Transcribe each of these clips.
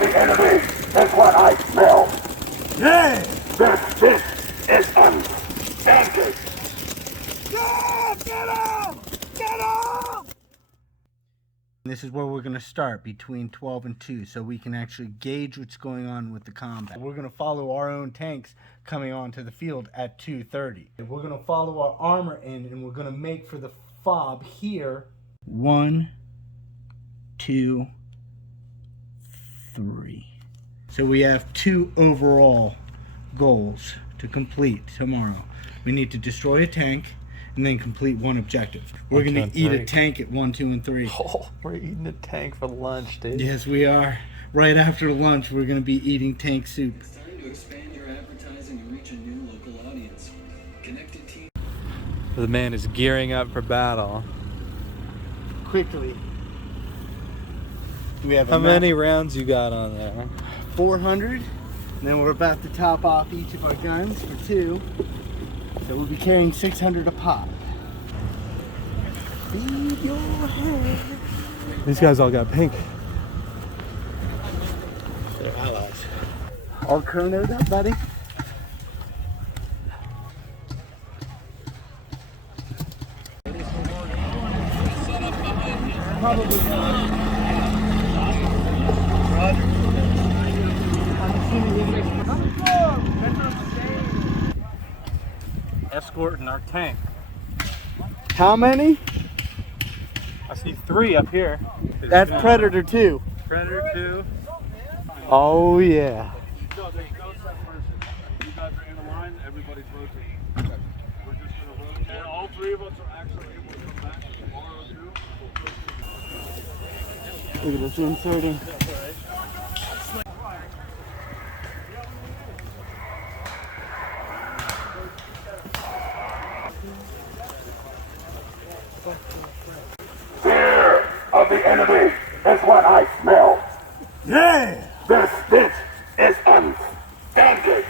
the enemy is what I smell. Yeah! This is pancake. Yeah! Get him! Get him! This is where we're going to start, between 12 and 2, so we can actually gauge what's going on with the combat. We're going to follow our own tanks coming onto the field at 2:30. We're going to follow our armor in, and we're going to make for the fob here. 1, 2, 3. So we have 2 overall goals to complete tomorrow. We need to destroy a tank and then complete 1 objective. We're going to eat a tank at 1, 2, and 3. Oh, we're eating a tank for lunch, dude. Yes, we are. Right after lunch, we're going to be eating tank soup. It's time to expand your advertising and reach a new local audience. Connected team. The man is gearing up for battle. Quickly. We have How many rounds you got on there? 400. And then we're about to top off each of our guns for 2. So we'll be carrying 600 a pop. Feed your head. These guys all got pink. They're allies. All chronoed up, buddy. Probably not. Escorting our tank. How many? I see 3 up here. That's Predator 2. Predator 2. Oh yeah. No, there's no set person. You guys are in a line, everybody's rotating. Okay. We're just going to rotate. And all 3 of us are actually able to come back tomorrow too. Look at this inserting. Fear of the enemy is what I smell. Yeah! This is pancake.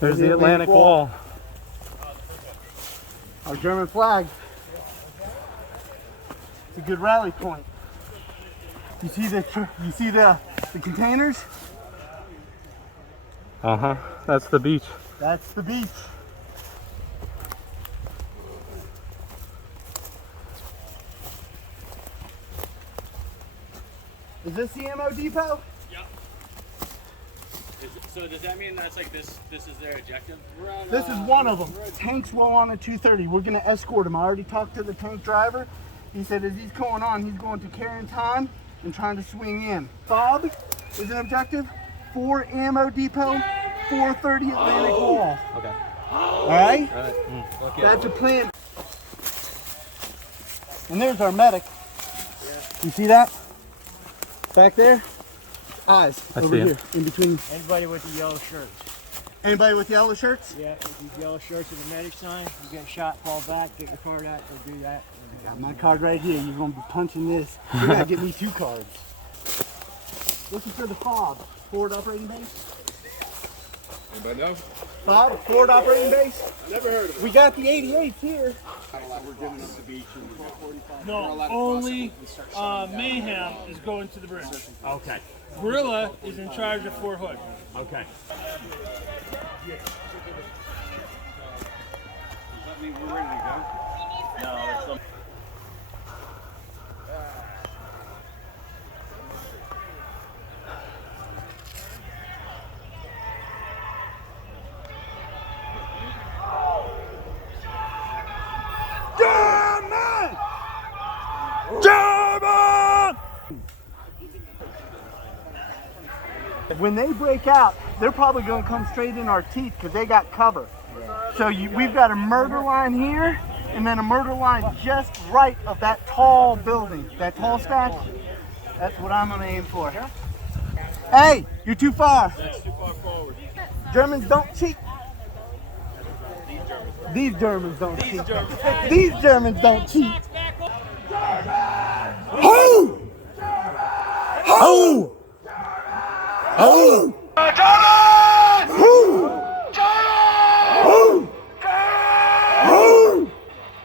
There's the Atlantic Wall. Our German flag. It's a good rally point. You see the containers? Uh-huh. That's the beach. That's the beach. Is this the ammo depot? Yeah. So does that mean that's like this is their objective? We're on, This is one of them. Tanks roll on at 2:30. We're going to escort him. I already talked to the tank driver. He said as he's going on, he's going to Carrington Time and trying to swing in. Fob is an objective. 4 ammo depot, 430 Atlantic Wall. Okay. All right? That's a plan. And there's our medic. You see that? Back there? Eyes. I over see here, it. in between. Anybody with the yellow shirts. Anybody with yellow shirts? Yeah, with these yellow shirts with the medic sign, you get shot, fall back, get your card out, go do that. Got my card right here. You're going to be punching this. You got to get me 2 cards. Looking for the fob. Forward operating base. Anybody know? Fob, forward operating base. Never heard of it. We got the 88s here. We're giving up the beach. No, only Mayhem is going to the bridge. Okay. Gorilla is in charge of Fort Hood. Okay. Does that mean we're ready to go? No, it's When they break out, they're probably going to come straight in our teeth because they got cover. So we've got a murder line here, and then a murder line just right of that tall building, that tall stack. That's what I'm going to aim for. Hey, you're too far. That's too far forward. Germans don't cheat. These Germans don't cheat. These Germans don't cheat. Ho! Ho! Ho!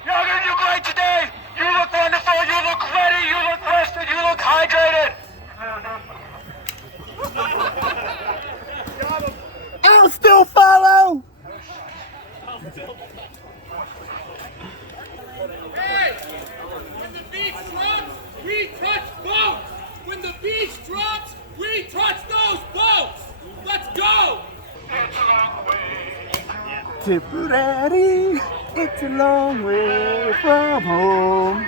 Youngin, you're great today. You look wonderful. You look ready. You look rested. You look hydrated. touch those boats! Let's go! Tipperary, it's a long way from home.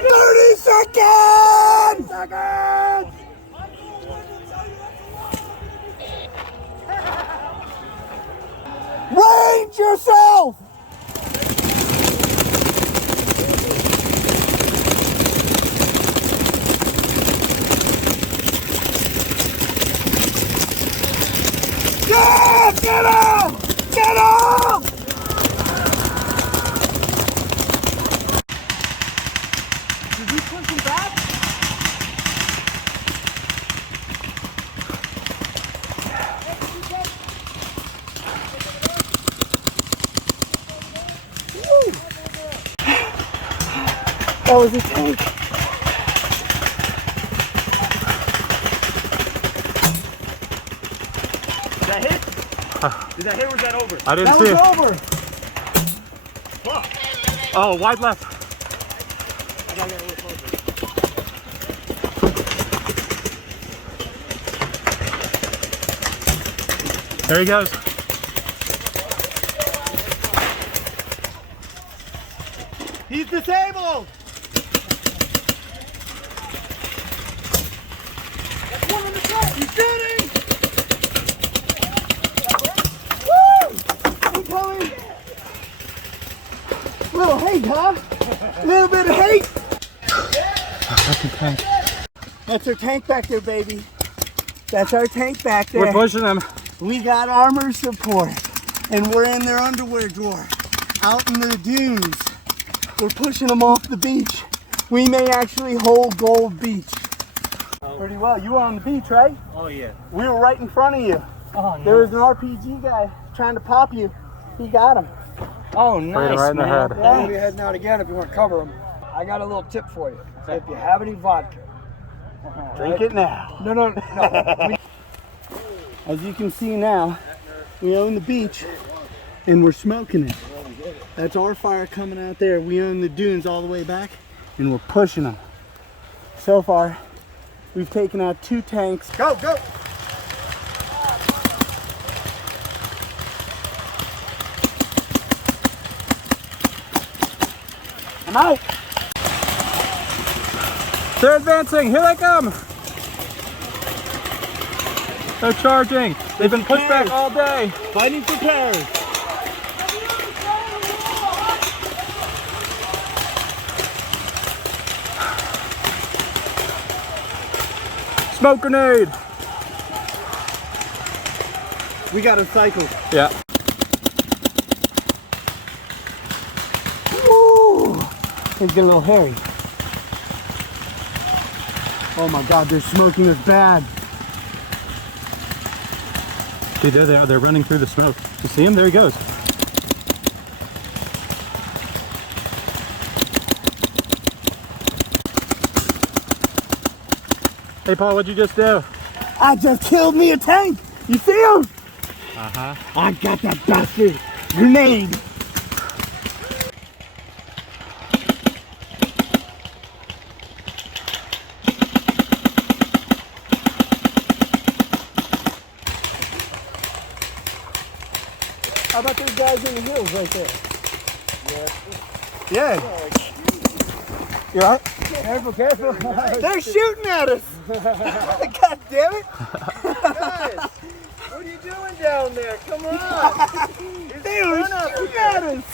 30 seconds! Range yourself! Yeah! Get him! Get him! Did we push him back? Woo! That was a tank. Did that hit? Did that hit or was that over? I didn't That see was it. over. Fuck. Oh, wide left. I gotta get a little closer. There he goes. He's disabled. That's one on the front. He's shooting. Woo! I'm coming. Little hate, huh? A little bit of hate. Fucking tank. That's our tank back there, baby. That's our tank back there. We're pushing them. We got armor support, and we're in their underwear drawer, out in the dunes. We're pushing them off the beach. We may actually hold Gold Beach. Pretty well. You were on the beach, right? Oh yeah. We were right in front of you. Oh no. There was an RPG guy trying to pop you. He got him. Oh nice, right in the man. head. We're gonna be heading out again if you want to cover them. I got a little tip for you. If you have any vodka, Drink it now. no. As you can see now, we own the beach and we're smoking it. That's our fire coming out there. We own the dunes all the way back and we're pushing them. So far, we've taken out 2 tanks. Go, go! I'm out! They're advancing. Here they come. They're charging. They've been pushed back all day. Fighting for Paris. Smoke grenade. We got a cycle. Yeah. Woo! It's getting a little hairy. Oh my God, they're smoking us bad. Dude, there they are. They're running through the smoke. You see him? There he goes. Hey, Paul, what'd you just do? I just killed me a tank. You see him? Uh-huh. I got that bastard grenade. How about those guys in the hills right there? Yeah. You all right? Careful, careful. They're shooting at us. God damn it. Guys, what are you doing down there? Come on. They were shooting at us.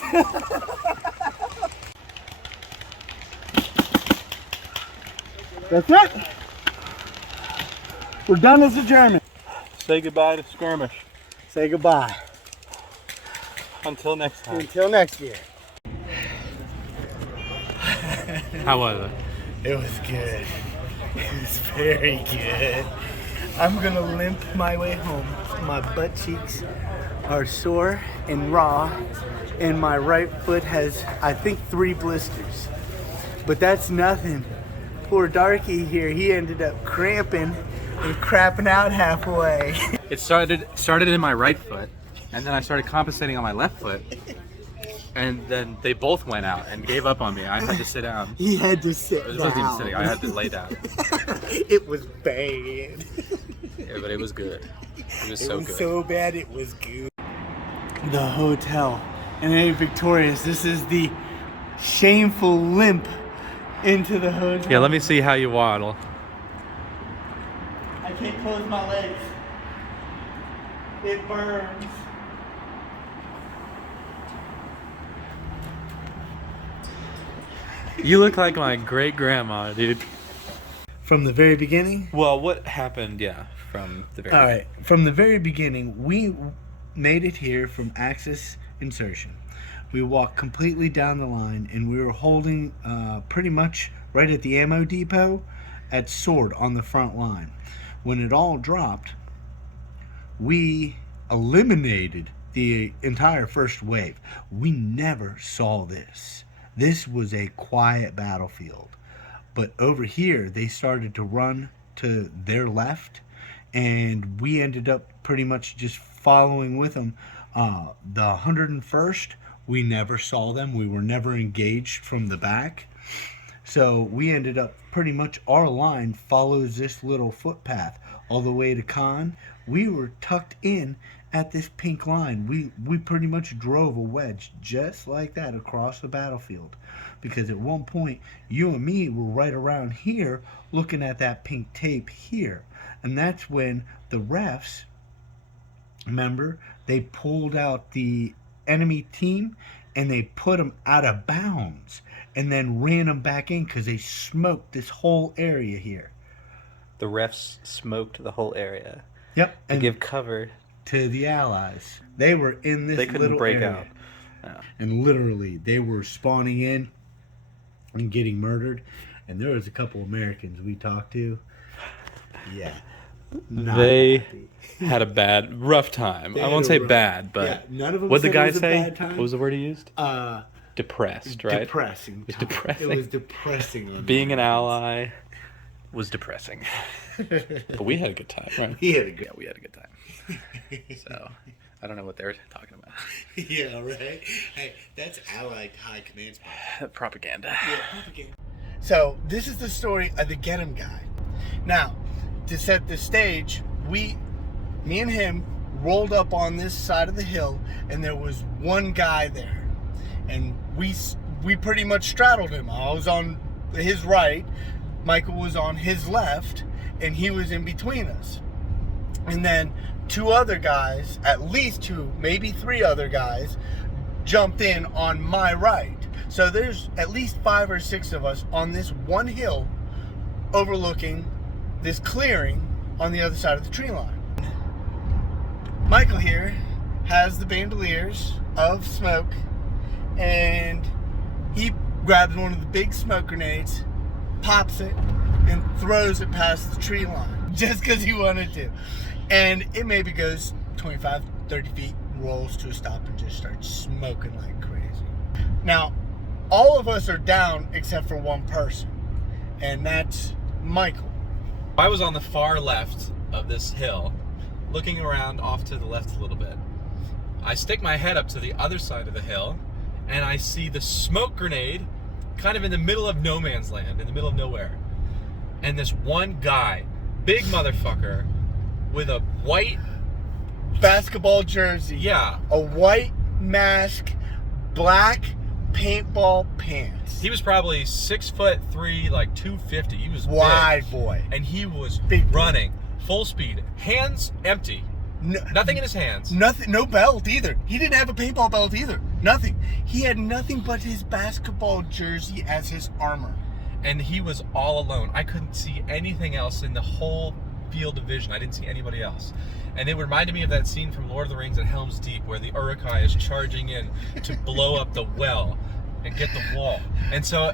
That's it. We're done as a German. Say goodbye to Skirmish. Say goodbye. Until next time. Until next year. How was it? It was good. It was very good. I'm gonna limp my way home. My butt cheeks are sore and raw, and my right foot has, I think, 3 blisters. But that's nothing. Poor Darky here, he ended up cramping and crapping out halfway. It started in my right foot, and then I started compensating on my left foot, And then they both went out and gave up on me. I had to sit down. He had to sit It down. wasn't even sitting. I had to lay down. It was bad. Yeah, but it was good. It was It so was good. so bad it was good. The hotel in A Victorious. This is the shameful limp into the hotel. Yeah, let me see how you waddle. I can't close my legs. It burns. You look like my great grandma, dude. From the very beginning? Well, what happened? Yeah, from the very. All right. From the very beginning, we made it here from Axis Insertion. We walked completely down the line, and we were holding pretty much right at the ammo depot at Sword on the front line. When it all dropped, we eliminated the entire first wave. We never saw this. This was a quiet battlefield. But over here, they started to run to their left, and we ended up pretty much just following with them. The 101st, we never saw them. We were never engaged from the back. So we ended up pretty much, our line follows this little footpath all the way to Con. We were tucked in at this pink line. We pretty much drove a wedge just like that across the battlefield, because at one point you and me were right around here looking at that pink tape here, and that's when the refs, remember, they pulled out the enemy team and they put them out of bounds and then ran them back in because they smoked this whole area here. The refs smoked the whole area. Yep. To And give cover to the Allies. They were in this They couldn't little break area. out. Yeah. And literally, they were spawning in and getting murdered. And there was a couple Americans we talked to. Yeah. Not They happy. had a rough time. They I had won't a say rough- bad, but yeah, none of them what'd the said guy it was a say? bad time. What was the word he used? Uh, Depressed, right? Depressing. It was time. depressing. It was depressing. Being an ally was depressing. But we had a good time, right? We had a good. Yeah, we had a good time. So, I don't know what they're talking about. Yeah, right. Hey, that's Allied High Command spot. Propaganda. Yeah, propaganda. So this is the story of the Get 'em guy. Now, to set the stage, me and him rolled up on this side of the hill, and there was one guy there, and we pretty much straddled him. I was on his right, Michael was on his left, and he was in between us. And then two other guys, at least two, maybe three other guys, jumped in on my right. So there's at least 5 or 6 of us on this one hill overlooking this clearing on the other side of the tree line. Michael here has the bandoliers of smoke, and he grabs one of the big smoke grenades, pops it, and throws it past the tree line just because he wanted to. And it maybe goes 25, 30 feet, rolls to a stop, and just starts smoking like crazy. Now, all of us are down except for one person, and that's Michael. I was on the far left of this hill, looking around off to the left a little bit. I stick my head up to the other side of the hill, and I see the smoke grenade kind of in the middle of no man's land, in the middle of nowhere. And this one guy, big motherfucker, with a white Basketball jersey. Yeah. A white mask, black paintball pants. He was probably 6'3", like 250. He was Wide big. boy. And he was Big boy. running full speed, hands empty, nothing in his hands. Nothing, no belt either. He didn't have a paintball belt either. Nothing. He had nothing but his basketball jersey as his armor. And he was all alone. I couldn't see anything else in the whole field of vision. I didn't see anybody else. And it reminded me of that scene from Lord of the Rings at Helm's Deep where the Uruk-hai is charging in to blow up the well and get the wall. And so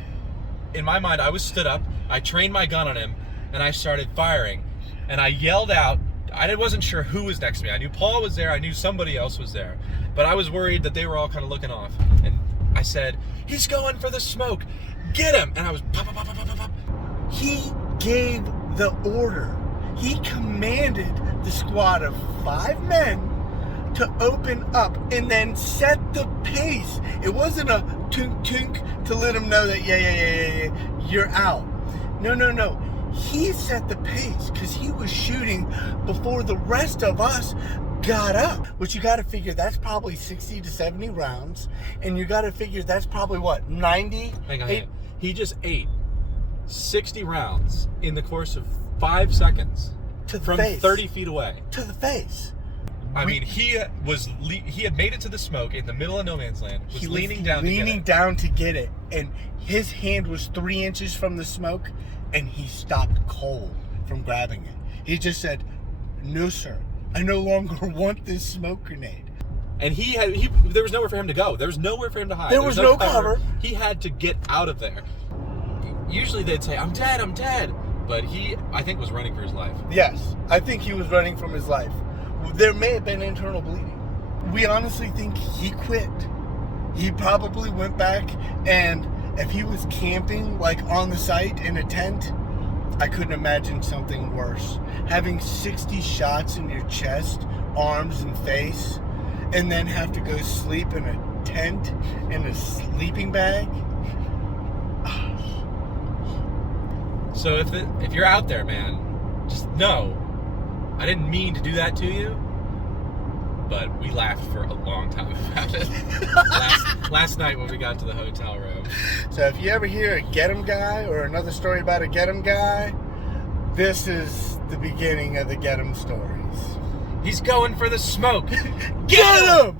in my mind, I was stood up, I trained my gun on him, and I started firing. And I yelled out, I wasn't sure who was next to me. I knew Paul was there, I knew somebody else was there. But I was worried that they were all kind of looking off. And I said, he's going for the smoke, get him! And I was pop, pop, pop, pop, pop, pop. He gave the order. He commanded the squad of 5 men to open up and then set the pace. It wasn't a tink to let him know that yeah, you're out. No. He set the pace because he was shooting before the rest of us got up. Which you got to figure that's probably 60 to 70 rounds, and you got to figure that's probably what, 90? Hang on. He just ate 60 rounds in the course of 5 seconds To the from face. 30 feet away. To the face. I mean, he had made it to the smoke in the middle of no man's land. Was He leaning down to get it, and his hand was 3 inches from the smoke, and he stopped cold from grabbing it. He just said, "No, sir, I no longer want this smoke grenade." And there was nowhere for him to go. There was nowhere for him to hide. There was no cover. He had to get out of there. Usually they'd say, I'm dead. But I think, was running for his life. Yes, I think he was running from his life. There may have been internal bleeding. We honestly think he quit. He probably went back, and if he was camping like on the site in a tent, I couldn't imagine something worse. Having 60 shots in your chest, arms, and face, and then have to go sleep in a tent in a sleeping bag. So if you're out there, man, just know, I didn't mean to do that to you, but we laughed for a long time about it. last night when we got to the hotel room. So if you ever hear a get 'em guy or another story about a get 'em guy, this is the beginning of the get 'em stories. He's going for the smoke. Get him!